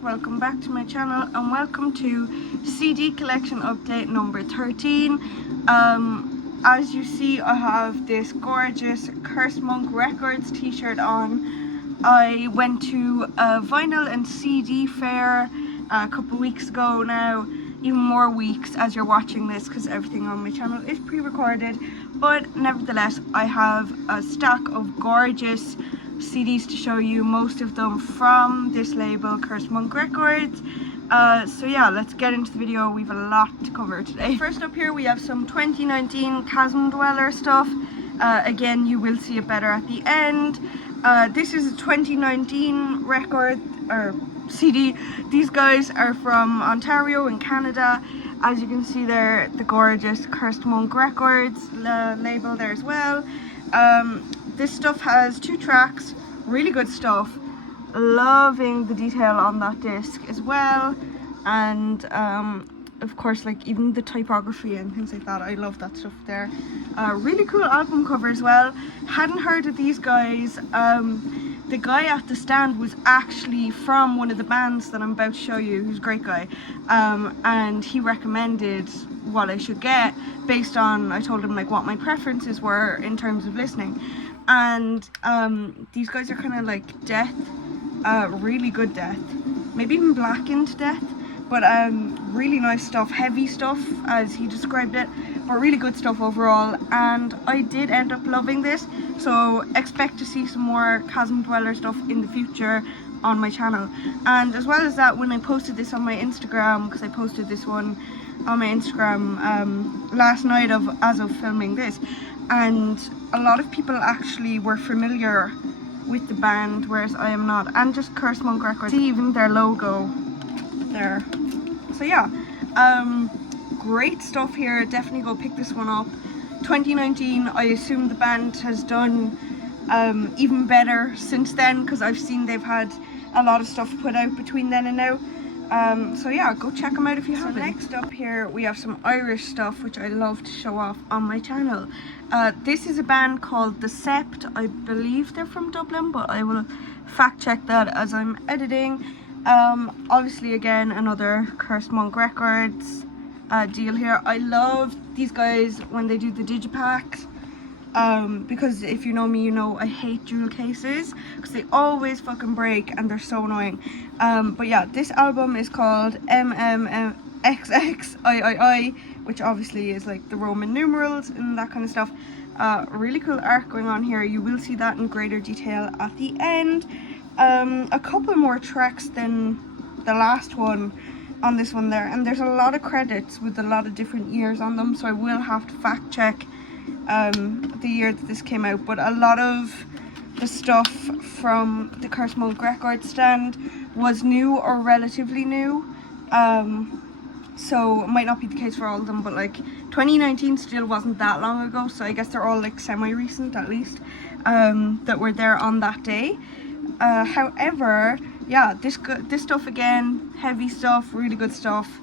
Welcome back to my channel and welcome to CD collection update number 13. As you see, I have this gorgeous Cursed Monk Records t-shirt on. I went to a vinyl and CD fair a couple weeks ago now, even more weeks as you're watching this because everything on my channel is pre-recorded, but nevertheless I have a stack of gorgeous CDs to show you, most of them from this label, Cursed Monk Records. So yeah, let's get into the video. We have a lot to cover today. First up here we have some 2019 Chasm Dweller stuff. Again, you will see it better at the end. This is a 2019 record, or CD. These guys are from Ontario in Canada. As you can see there, the gorgeous Cursed Monk Records label there as well. This stuff has 2 tracks, really good stuff. Loving the detail on that disc as well, and of course, like even the typography and things like that, I love that stuff there. Really cool album cover as well. Hadn't heard of these guys. The guy at the stand was actually from one of the bands that I'm about to show you, who's a great guy, and he recommended what I should get based on, I told him like what my preferences were in terms of listening. And these guys are kind of like death, really good death, maybe even blackened death, but really nice stuff, heavy stuff as he described it, but really good stuff overall. And I did end up loving this, so expect to see some more Chasm Dweller stuff in the future on my channel. And as well as that, when I posted this on my Instagram, because I posted this one on my Instagram last night as of filming this, and a lot of people actually were familiar with the band, whereas I am not, and just Cursed Monk Records, see even their logo there. So yeah, great stuff here. Definitely go pick this one up. 2019, I assume the band has done even better since then, because I've seen they've had a lot of stuff put out between then and now. So yeah, go check them out if you haven't. So next up here we have some Irish stuff which I love to show off on my channel. This is a band called The Sept. I believe they're from Dublin, but I will fact check that as I'm editing. Obviously again another Cursed Monk Records deal here. I love these guys when they do the digipacks. Because if you know me, you know I hate jewel cases because they always fucking break and they're so annoying. But yeah, this album is called MMXXIII, which obviously is like the Roman numerals and that kind of stuff. Really cool art going on here. You will see that in greater detail at the end. A couple more tracks than the last one on this one there, and there's a lot of credits with a lot of different years on them, so I will have to fact check the year that this came out. But a lot of the stuff from the Cursed Monk Records stand was new or relatively new, so it might not be the case for all of them, but like 2019 still wasn't that long ago, so I guess they're all like semi-recent at least, that were there on that day. However, yeah, this stuff again, heavy stuff, really good stuff.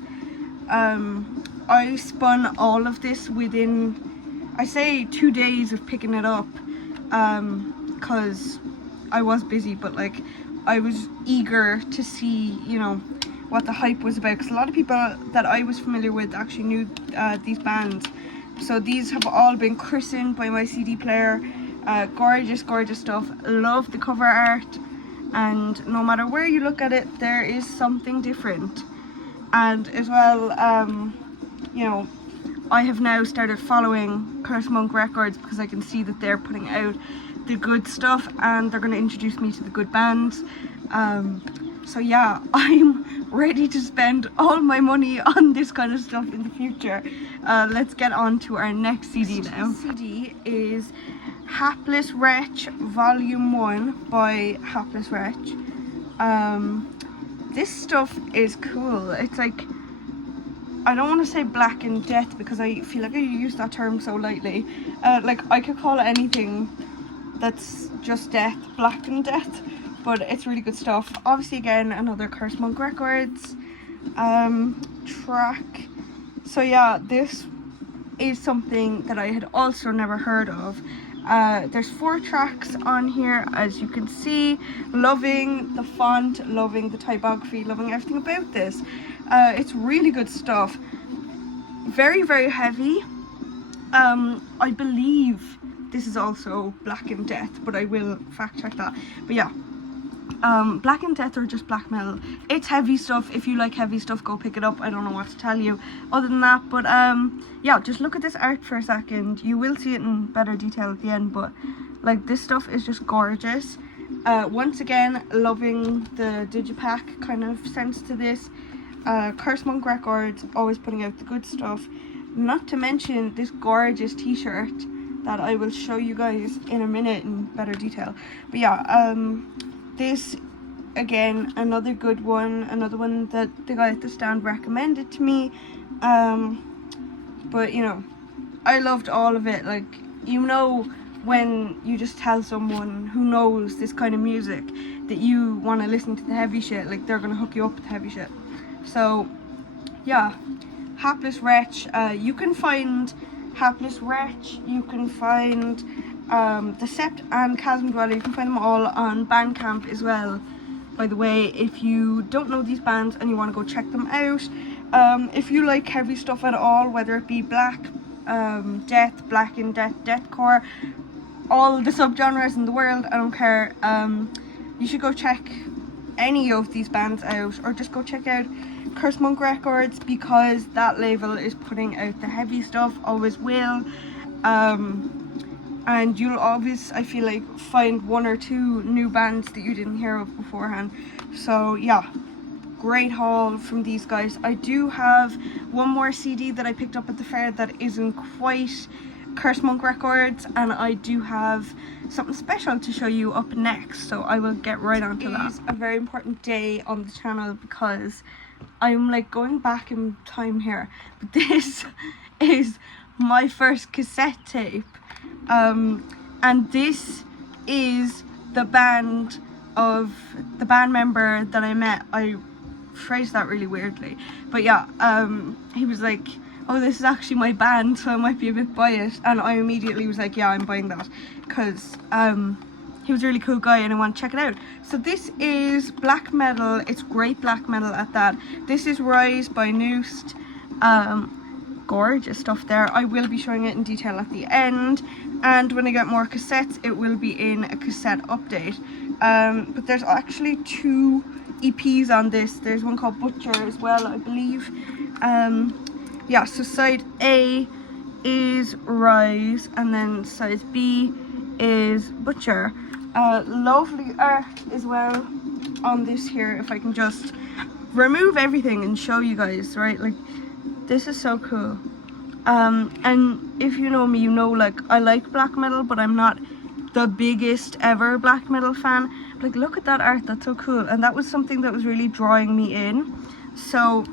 I spun all of this within, I say 2 days of picking it up, because I was busy, but like I was eager to see, you know, what the hype was about, because a lot of people that I was familiar with actually knew these bands. So these have all been christened by my CD player. Gorgeous stuff. Love the cover art, and no matter where you look at it, there is something different. And as well, you know, I have now started following Cursed Monk Records because I can see that they're putting out the good stuff and they're going to introduce me to the good bands. So yeah, I'm ready to spend all my money on this kind of stuff in the future. Let's get on to our next CD now. CD is Hapless Wretch Volume 1 by Hapless Wretch. This stuff is cool. It's like, I don't want to say Black and Death because I feel like I use that term so lightly. Like I could call it anything that's just death, black and death, but it's really good stuff. Obviously again, another Curse Monk Records track. So yeah, this is something that I had also never heard of. There's 4 tracks on here, as you can see. Loving the font, loving the typography, loving everything about this. It's really good stuff. Very, very heavy. I believe this is also Black and Death, but I will fact check that. But yeah, Black and Death or just black metal. It's heavy stuff. If you like heavy stuff, go pick it up. I don't know what to tell you other than that, but yeah, just look at this art for a second. You will see it in better detail at the end, but like, this stuff is just gorgeous. Once again, loving the digipack kind of sense to this. Curse Monk Records, always putting out the good stuff. Not to mention this gorgeous t-shirt that I will show you guys in a minute in better detail. But yeah, this again, another good one, another one that the guy at the stand recommended to me. But you know, I loved all of it. Like, you know, when you just tell someone who knows this kind of music that you want to listen to the heavy shit, like, they're gonna hook you up with the heavy shit. So yeah, Hapless Wretch, you can find Hapless Wretch, you can find the Sept and Chasm Dweller, you can find them all on Bandcamp as well, by the way, if you don't know these bands and you want to go check them out. If you like heavy stuff at all, whether it be black, death, black and death, deathcore, all the subgenres in the world, I don't care, you should go check any of these bands out, or just go check out Curse Monk Records, because that label is putting out the heavy stuff, always will. And you'll always, I feel like, find 1 or 2 new bands that you didn't hear of beforehand. So yeah, great haul from these guys. I do have one more CD that I picked up at the fair that isn't quite Curse Monk Records, and I do have something special to show you up next, so I will get right onto that. It's a very important day on the channel because I'm like going back in time here, but this is my first cassette tape, and this is the band member that I met. I phrased that really weirdly, but yeah, he was like, oh, this is actually my band, so I might be a bit biased, and I immediately was like, yeah, I'm buying that, because he was a really cool guy and I want to check it out. So this is black metal. It's great black metal at that. This is Rise by Noosed. Gorgeous stuff there. I will be showing it in detail at the end, and when I get more cassettes it will be in a cassette update. But there's actually 2 EPs on this. There's one called Butcher as well, I believe. Yeah, so side A is Rise, and then side B is Butcher. Lovely art as well on this here. If I can just remove everything and show you guys, right? Like, this is so cool. And if you know me, you know, like, I like black metal, but I'm not the biggest ever black metal fan. Like, look at that art, that's so cool. And that was something that was really drawing me in. So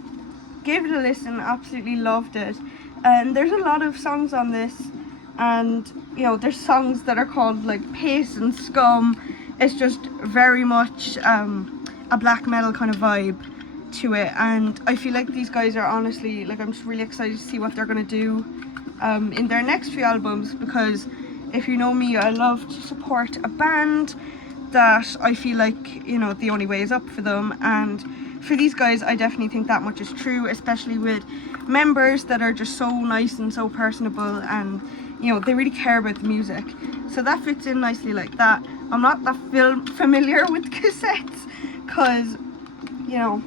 gave it a listen, absolutely loved it. And there's a lot of songs on this, and you know, there's songs that are called like Pace and Scum. It's just very much a black metal kind of vibe to it, and I feel like these guys are honestly, like, I'm just really excited to see what they're gonna do in their next few albums, because if you know me, I love to support a band that I feel like, you know, the only way is up for them, and for these guys I definitely think that much is true, especially with members that are just so nice and so personable, and you know, they really care about the music. So that fits in nicely like that. I'm not that familiar with cassettes, because, you know,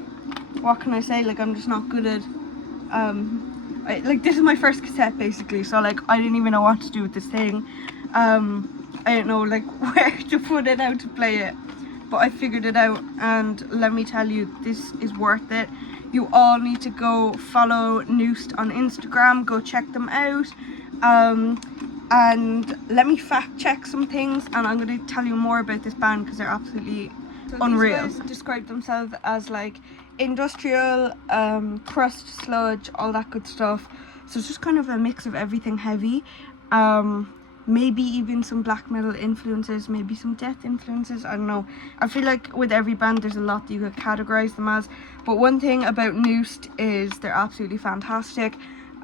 what can I say, like, I'm just not good at, like, this is my first cassette basically, so like, I didn't even know what to do with this thing. I didn't know like where to put it, how to play it, but I figured it out, and let me tell you, this is worth it. You all need to go follow Noosed on Instagram, go check them out. And let me fact check some things, and I'm going to tell you more about this band because they're absolutely unreal. These guys describe themselves as like industrial, crust, sludge, all that good stuff. So it's just kind of a mix of everything heavy. maybe even some black metal influences, maybe some death influences, I don't know. I feel like with every band there's a lot that you could categorize them as, but one thing about Noosed is they're absolutely fantastic.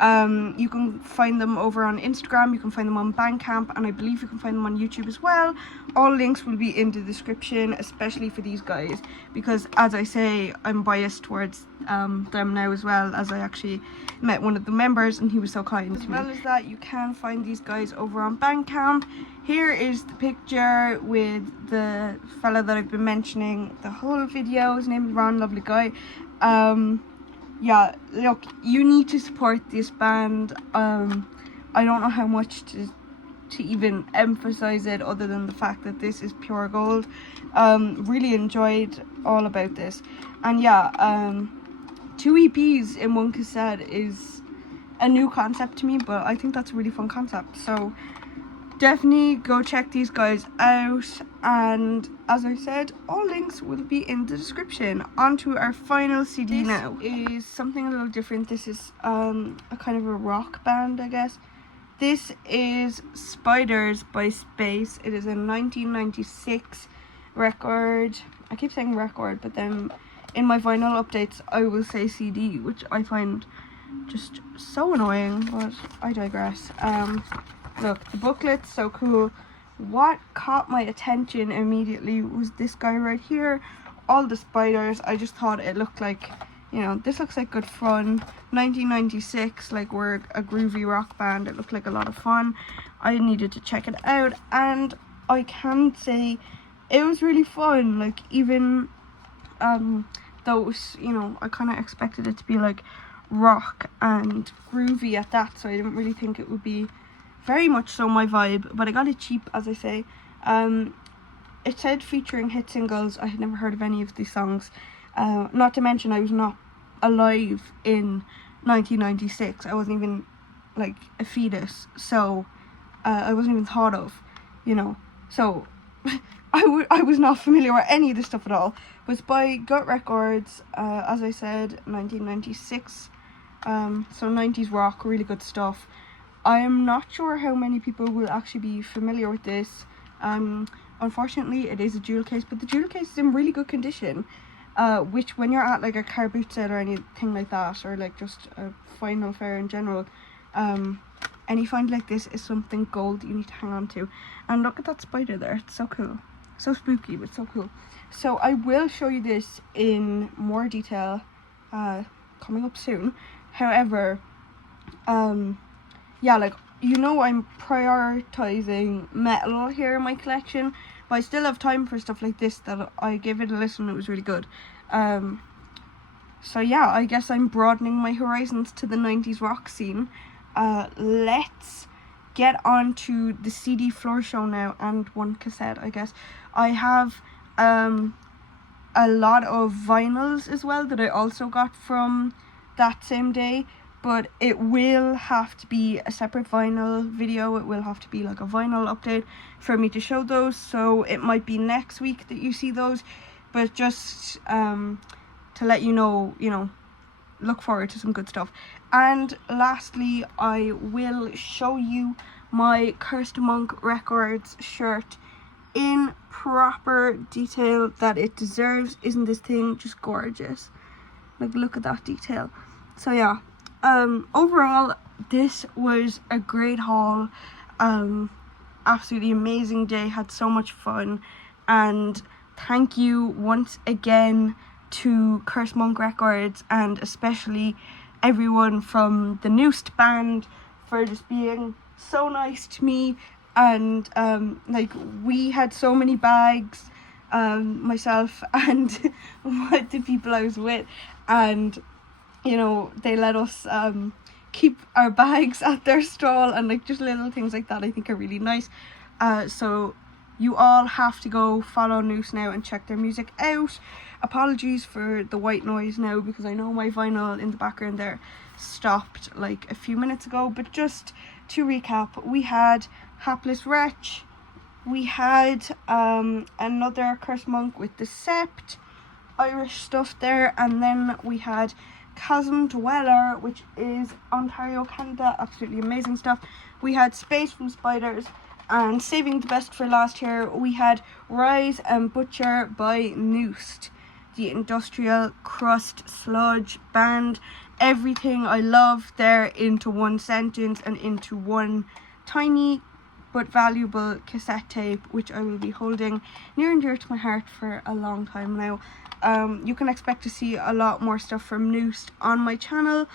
You can find them over on Instagram, you can find them on Bandcamp, and I believe you can find them on YouTube as well. All links will be in the description, especially for these guys, because as I say, I'm biased towards them now as well, as I actually met one of the members and he was so kind to me. As well as that, you can find these guys over on Bandcamp. Here is the picture with the fella that I've been mentioning the whole video. His name is Ron, lovely guy. Yeah, look, you need to support this band. I don't know how much to even emphasize it, other than the fact that this is pure gold. Really enjoyed all about this. And yeah, 2 EPs in one cassette is a new concept to me, but I think that's a really fun concept. So definitely go check these guys out, and as I said, all links will be in the description. On to our final CD now. This is something a little different. This is a kind of a rock band, I guess. This is Spiders by Space. It is a 1996 record. I keep saying record, but then in my vinyl updates I will say CD, which I find just so annoying, but I digress. Look, the booklet's so cool. What caught my attention immediately was this guy right here. All the spiders. I just thought it looked like, you know, this looks like good fun. 1996, like we're a groovy rock band. It looked like a lot of fun. I needed to check it out, and I can say it was really fun. Like, even those, you know, I kind of expected it to be like rock and groovy at that, so I didn't really think it would be very much so my vibe, but I got it cheap, as I say. It said featuring hit singles. I had never heard of any of these songs, not to mention I was not alive in 1996. I wasn't even like a fetus, so I wasn't even thought of, you know, so I was not familiar with any of this stuff at all. It was by Gut Records, as I said, 1996, so 90s rock, really good stuff. I am not sure how many people will actually be familiar with this. Unfortunately, it is a jewel case, but the jewel case is in really good condition, which when you're at like a car boot sale or anything like that, or like just a final fair in general, any find like this is something gold you need to hang on to. And look at that spider there, it's so cool. So spooky, but so cool. So I will show you this in more detail coming up soon. However, yeah, like, you know, I'm prioritizing metal here in my collection, but I still have time for stuff like this that I gave it a listen. It was really good. So yeah, I guess I'm broadening my horizons to the 90s rock scene. Let's get on to the CD floor show now, and one cassette, I guess. I have a lot of vinyls as well that I also got from that same day, but it will have to be a separate vinyl video. It will have to be like a vinyl update for me to show those, so it might be next week that you see those, but just to let you know, look forward to some good stuff. And lastly, I will show you my Cursed Monk Records shirt in proper detail that it deserves. Isn't this thing just gorgeous? Like, look at that detail. So yeah, overall this was a great haul. Absolutely amazing day, had so much fun, and thank you once again to Cursed Monk Records, and especially everyone from the Noosed band for just being so nice to me. And like, we had so many bags, myself and the people I was with, and you know, they let us keep our bags at their stall, and like just little things like that I think are really nice. So you all have to go follow Noose now and check their music out. Apologies for the white noise now, because I know my vinyl in the background there stopped like a few minutes ago. But just to recap, we had Hapless Wretch, we had another Cursed Monk with the Sept, Irish stuff there, and then we had Chasm Dweller, which is Ontario, Canada, absolutely amazing stuff. We had Space from Spiders, And saving the best for last here, we had Rise and Butcher by Noosed, the industrial crust sludge band. Everything I love there into one sentence and into one tiny but valuable cassette tape, which I will be holding near and dear to my heart for a long time now. You can expect to see a lot more stuff from Noosed on my channel,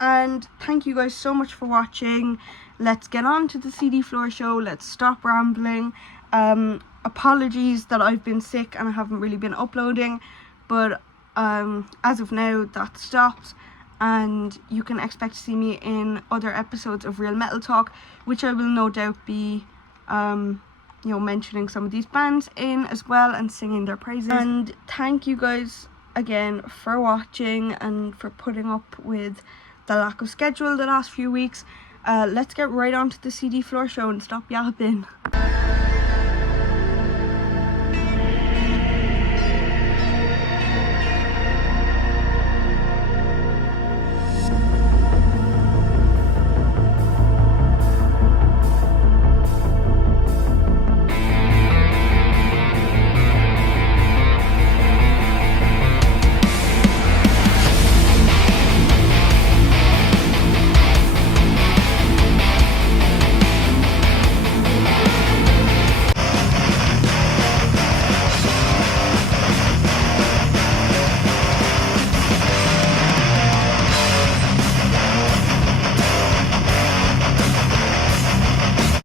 and thank you guys so much for watching. Let's get on to the CD Floor show. Let's stop rambling. Apologies that I've been sick and I haven't really been uploading, but as of now that stopped, and you can expect to see me in other episodes of Real Metal Talk, which I will no doubt be mentioning some of these bands in as well and singing their praises. And thank you guys again for watching and for putting up with the lack of schedule the last few weeks. Let's get right on to the CD Floor show and stop yapping.